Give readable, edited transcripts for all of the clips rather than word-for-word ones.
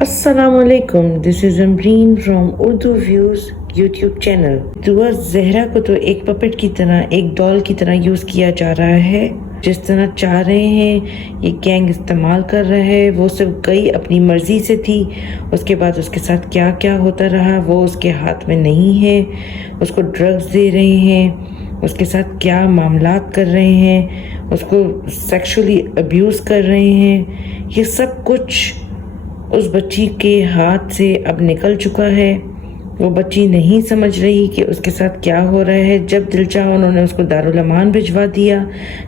السلام علیکم، this is Amreen from Urdu views YouTube channel. Dua Zahra کو تو ایک پپٹ کی طرح، ایک ڈال کی طرح یوز کیا جا رہا ہے، جس طرح چاہ رہے ہیں یہ گینگ استعمال کر رہا ہے۔ وہ صرف گئی اپنی مرضی سے تھی، اس کے بعد اس کے ساتھ کیا کیا ہوتا رہا وہ اس کے ہاتھ میں نہیں ہے۔ اس کو ڈرگز دے رہے ہیں، اس کے ساتھ کیا معاملات کر رہے ہیں، اس کو سیکشولی ابیوز کر رہے ہیں، یہ سب کچھ اس بچی کے ہاتھ سے اب نکل چکا ہے۔ وہ بچی نہیں سمجھ رہی کہ اس کے ساتھ کیا ہو رہا ہے۔ جب دل چاہا انہوں نے اس کو دارالامان بھجوا دیا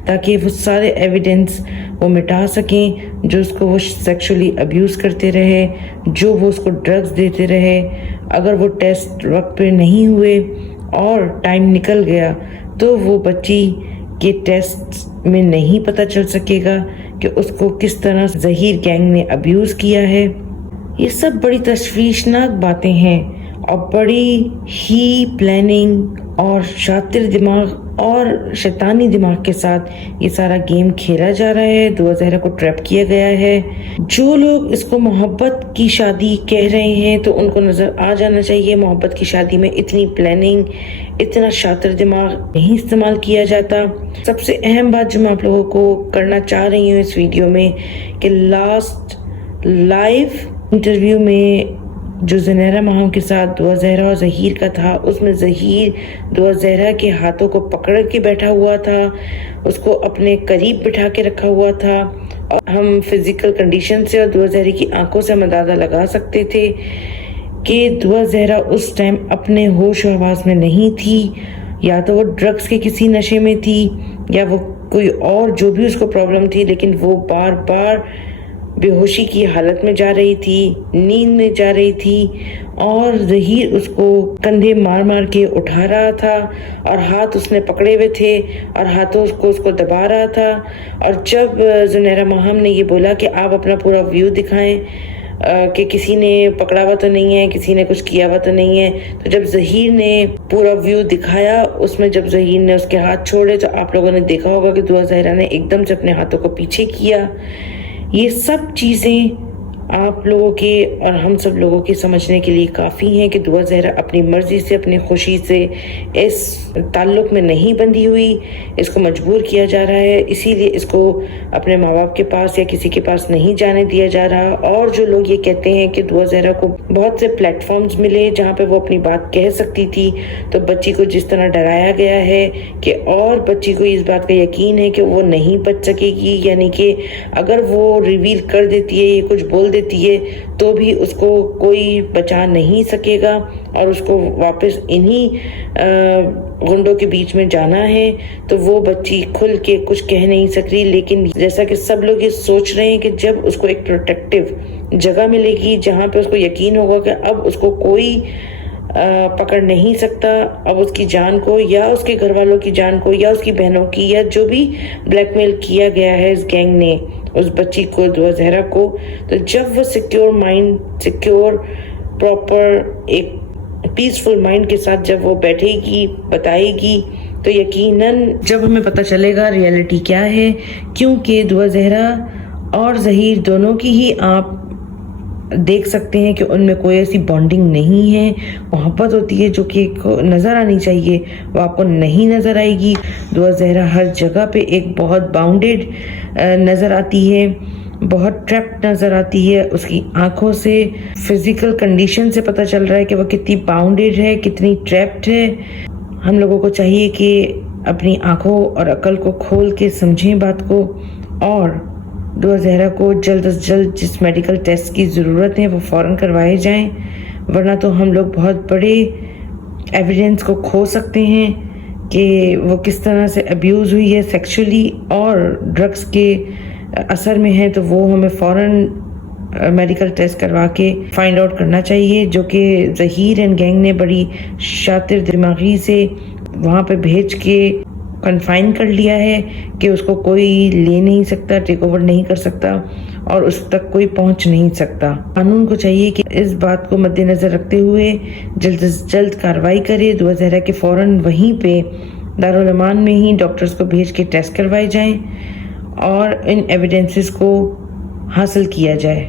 تاکہ وہ سارے ایویڈنس وہ مٹا سکیں، جو اس کو وہ سیکشولی ابیوز کرتے رہے، جو وہ اس کو ڈرگز دیتے رہے۔ اگر وہ ٹیسٹ وقت پہ نہیں ہوئے اور ٹائم نکل گیا تو وہ بچی کے ٹیسٹ میں نہیں پتہ چل سکے گا کہ اس کو کس طرح ظہیر گینگ نے ابیوز کیا ہے۔ یہ سب بڑی تشویشناک باتیں ہیں اور بڑی ہی پلاننگ اور شاطر دماغ اور شیطانی دماغ کے ساتھ یہ سارا گیم کھیلا جا رہا ہے۔ دعا زہرا کو ٹریپ کیا گیا ہے۔ جو لوگ اس کو محبت کی شادی کہہ رہے ہیں تو ان کو نظر آ جانا چاہیے محبت کی شادی میں اتنی پلاننگ، اتنا شاطر دماغ نہیں استعمال کیا جاتا۔ سب سے اہم بات جو میں آپ لوگوں کو کرنا چاہ رہی ہوں اس ویڈیو میں کہ لاسٹ لائیو انٹرویو میں جو زنیرہ ماہم کے ساتھ دعا زہرا اور ظہیر کا تھا، اس میں ظہیر دعا زہرا کے ہاتھوں کو پکڑ کے بیٹھا ہوا تھا، اس کو اپنے قریب بٹھا کے رکھا ہوا تھا، اور ہم فزیکل کنڈیشن سے اور دعا زہرا کی آنکھوں سے اندازہ لگا سکتے تھے کہ دعا زہرا اس ٹائم اپنے ہوش و حواس میں نہیں تھی، یا تو وہ ڈرگز کے کسی نشے میں تھی یا وہ کوئی اور جو بھی اس کو پرابلم تھی، لیکن وہ بار بار بے ہوشی کی حالت میں جا رہی تھی، نیند میں جا رہی تھی، اور ظہیر اس کو کندھے مار مار کے اٹھا رہا تھا اور ہاتھ اس نے پکڑے ہوئے تھے اور ہاتھوں اس کو دبا رہا تھا۔ اور جب زنیرہ ماہم نے یہ بولا کہ آپ اپنا پورا ویو دکھائیں کہ کسی نے پکڑا ہوا تو نہیں ہے، کسی نے کچھ کیا ہوا تو نہیں ہے، تو جب ظہیر نے پورا ویو دکھایا، اس میں جب ظہیر نے اس کے ہاتھ چھوڑے تو آپ لوگوں نے دیکھا ہوگا کہ دعا زہرا نے ایک دم سے اپنے ہاتھوں کو پیچھے کیا۔ یہ سب چیزیں آپ لوگوں کے اور ہم سب لوگوں کے سمجھنے کے لیے کافی ہیں کہ دعا زہرا اپنی مرضی سے، اپنی خوشی سے اس تعلق میں نہیں بندھی ہوئی، اس کو مجبور کیا جا رہا ہے، اسی لیے اس کو اپنے ماں باپ کے پاس یا کسی کے پاس نہیں جانے دیا جا رہا۔ اور جو لوگ یہ کہتے ہیں کہ دعا زہرا کو بہت سے پلیٹ فارمز ملے جہاں پہ وہ اپنی بات کہہ سکتی تھی، تو بچی کو جس طرح ڈرایا گیا ہے کہ اور بچی کو اس بات کا یقین ہے کہ وہ نہیں بچ سکے گی، یعنی کہ اگر وہ ریویل کر دیتی ہے، یہ کچھ بول دیتی ہے تو بھی اس کو کوئی بچا نہیں سکے گا اور اس کو واپس انہی غنڈوں کے بیچ میں جانا ہے، تو وہ بچی کھل کے کچھ کہہ نہیں سکتی۔ لیکن جیسا کہ سب لوگ یہ سوچ رہے ہیں کہ جب اس کو ایک پروٹیکٹیو جگہ ملے گی جہاں پہ اس کو یقین ہوگا کہ اب اس کو کوئی پکڑ نہیں سکتا، اب اس کی جان کو یا اس کے گھر والوں کی جان کو یا اس کی بہنوں کی یا جو بھی بلیک میل کیا گیا ہے اس گینگ نے اس بچی کو، دعا زہرا کو، تو جب وہ سیکیور مائنڈ، سیکیور پراپر ایک پیسفل مائنڈ کے ساتھ جب وہ بیٹھے گی، بتائے گی، تو یقیناً جب ہمیں پتہ چلے گا ریئلٹی کیا ہے، کیونکہ دعا زہرا اور ظہیر دونوں کی ہی آپ دیکھ سکتے ہیں کہ ان میں کوئی ایسی بانڈنگ نہیں ہے۔ محبت ہوتی ہے جو کہ نظر آنی چاہیے، وہ آپ کو نہیں نظر آئے گی۔ دعا زہرا ہر جگہ پہ ایک بہت باؤنڈیڈ نظر آتی ہے، بہت ٹریپڈ نظر آتی ہے۔ اس کی آنکھوں سے، فزیکل کنڈیشن سے پتہ چل رہا ہے کہ وہ کتنی باؤنڈیڈ ہے، کتنی ٹریپڈ ہے۔ ہم لوگوں کو چاہیے کہ اپنی آنکھوں اور عقل کو کھول کے سمجھیں بات کو، اور دعا زہرا کو جلد از جلد جس میڈیکل ٹیسٹ کی ضرورت ہے وہ فوراً کروائے جائیں، ورنہ تو ہم لوگ بہت بڑے ایویڈنس کو کھو سکتے ہیں کہ وہ کس طرح سے ابیوز ہوئی ہے سیکشولی اور ڈرگس کے اثر میں ہے، تو وہ ہمیں فوراً میڈیکل ٹیسٹ کروا کے فائنڈ آؤٹ کرنا چاہیے، جو کہ ظہیر اینڈ گینگ نے بڑی شاطر دماغی سے وہاں پہ بھیج کے کنفائن کر لیا ہے کہ اس کو کوئی لے نہیں سکتا، ٹیک اوور نہیں کر سکتا اور اس تک کوئی پہنچ نہیں سکتا۔ قانون کو چاہیے کہ اس بات کو مد نظر رکھتے ہوئے جلد از جلد کارروائی کرے، دعا زہرا کے فوراً وہیں پہ دارالامان میں ہی ڈاکٹرز کو بھیج کے ٹیسٹ کروائے جائیں اور ان ایویڈنسز کو حاصل کیا جائے۔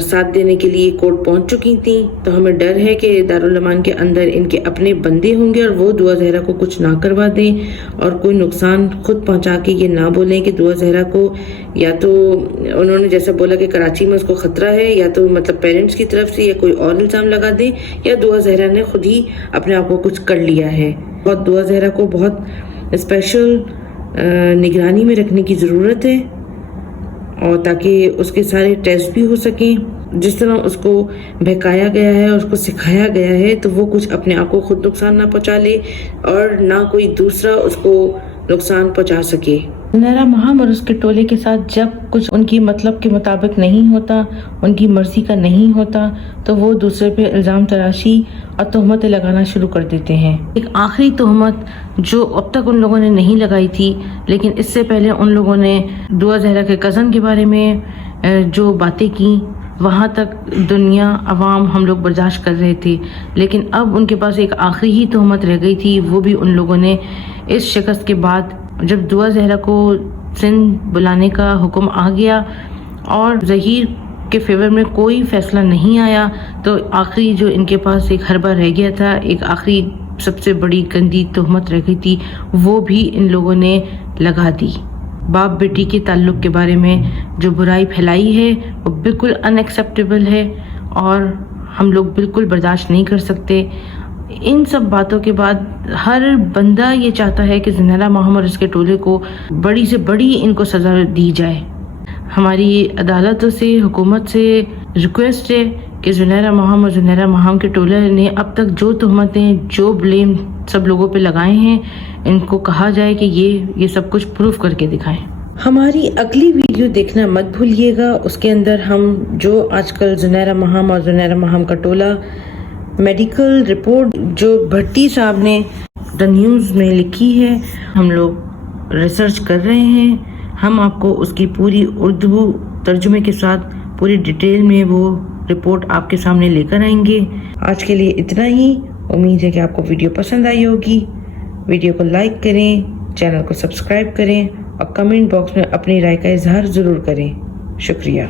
ساتھ دینے کے لیے کورٹ پہنچ چکی تھیں، تو ہمیں ڈر ہے کہ دارالمان کے اندر ان کے اپنے بندے ہوں گے اور وہ دعا زہرا کو کچھ نہ کروا دیں اور کوئی نقصان خود پہنچا کے یہ نہ بولیں کہ دعا زہرا کو، یا تو انہوں نے جیسا بولا کہ کراچی میں اس کو خطرہ ہے، یا تو مطلب پیرنٹس کی طرف سے یا کوئی اور الزام لگا دیں، یا دعا زہرا نے خود ہی اپنے آپ کو کچھ کر لیا ہے۔ بہت دعا زہرا کو بہت اسپیشل نگرانی میں رکھنے کی ضرورت ہے، اور تاکہ اس کے سارے ٹیسٹ بھی ہو سکیں۔ جس طرح اس کو بہکایا گیا ہے اور اس کو سکھایا گیا ہے تو وہ کچھ اپنے آپ کو خود نقصان نہ پہنچا لے اور نہ کوئی دوسرا اس کو نقصان پہنچا سکے۔ زنیرہ مہم اور اس کے ٹولے کے ساتھ جب کچھ ان کی مطلب کے مطابق نہیں ہوتا، ان کی مرضی کا نہیں ہوتا، تو وہ دوسرے پہ الزام تراشی اور تہمتیں لگانا شروع کر دیتے ہیں۔ ایک آخری تہمت جو اب تک ان لوگوں نے نہیں لگائی تھی، لیکن اس سے پہلے ان لوگوں نے دعا زہرا کے کزن کے بارے میں جو باتیں کی، وہاں تک دنیا عوام ہم لوگ برداشت کر رہے تھے، لیکن اب ان کے پاس ایک آخری ہی تہمت رہ گئی تھی، وہ بھی ان لوگوں نے اس شکست کے بعد جب دعا زہرا کو سندھ بلانے کا حکم آ گیا اور ظہیر کے فیور میں کوئی فیصلہ نہیں آیا، تو آخری جو ان کے پاس ایک حربہ رہ گیا تھا، ایک آخری سب سے بڑی گندی تہمت رہ گئی تھی، وہ بھی ان لوگوں نے لگا دی۔ باپ بیٹی کے تعلق کے بارے میں جو برائی پھیلائی ہے وہ بالکل ان ایکسیپٹیبل ہے اور ہم لوگ بالکل برداشت نہیں کر سکتے۔ ان سب باتوں کے بعد ہر بندہ یہ چاہتا ہے کہ زنیرہ مہم اور اس کے ٹولے کو بڑی سے بڑی ان کو سزا دی جائے۔ ہماری عدالتوں سے، حکومت سے ریکویسٹ ہے کہ زنیرہ مہم اور زنیرہ مہم کے ٹولے نے اب تک جو تہمتیں، جو بلیم سب لوگوں پہ لگائے ہیں، ان کو کہا جائے کہ یہ سب کچھ پروف کر کے دکھائیں۔ ہماری اگلی ویڈیو دیکھنا مت بھولیے گا، اس کے اندر ہم جو آج کل زنیرہ مہم اور زنیرہ مہم کا ٹولہ میڈیکل رپورٹ جو بھٹی صاحب نے دا نیوز میں لکھی ہے، ہم لوگ ریسرچ کر رہے ہیں، ہم آپ کو اس کی پوری اردو ترجمے کے ساتھ پوری ڈیٹیل میں وہ رپورٹ آپ کے سامنے لے کر آئیں گے۔ آج کے لیے اتنا ہی، امید ہے کہ آپ کو ویڈیو پسند آئی ہوگی۔ ویڈیو کو لائک کریں، چینل کو سبسکرائب کریں اور کمنٹ باکس میں اپنی رائے کا اظہار ضرور کریں۔ شکریہ۔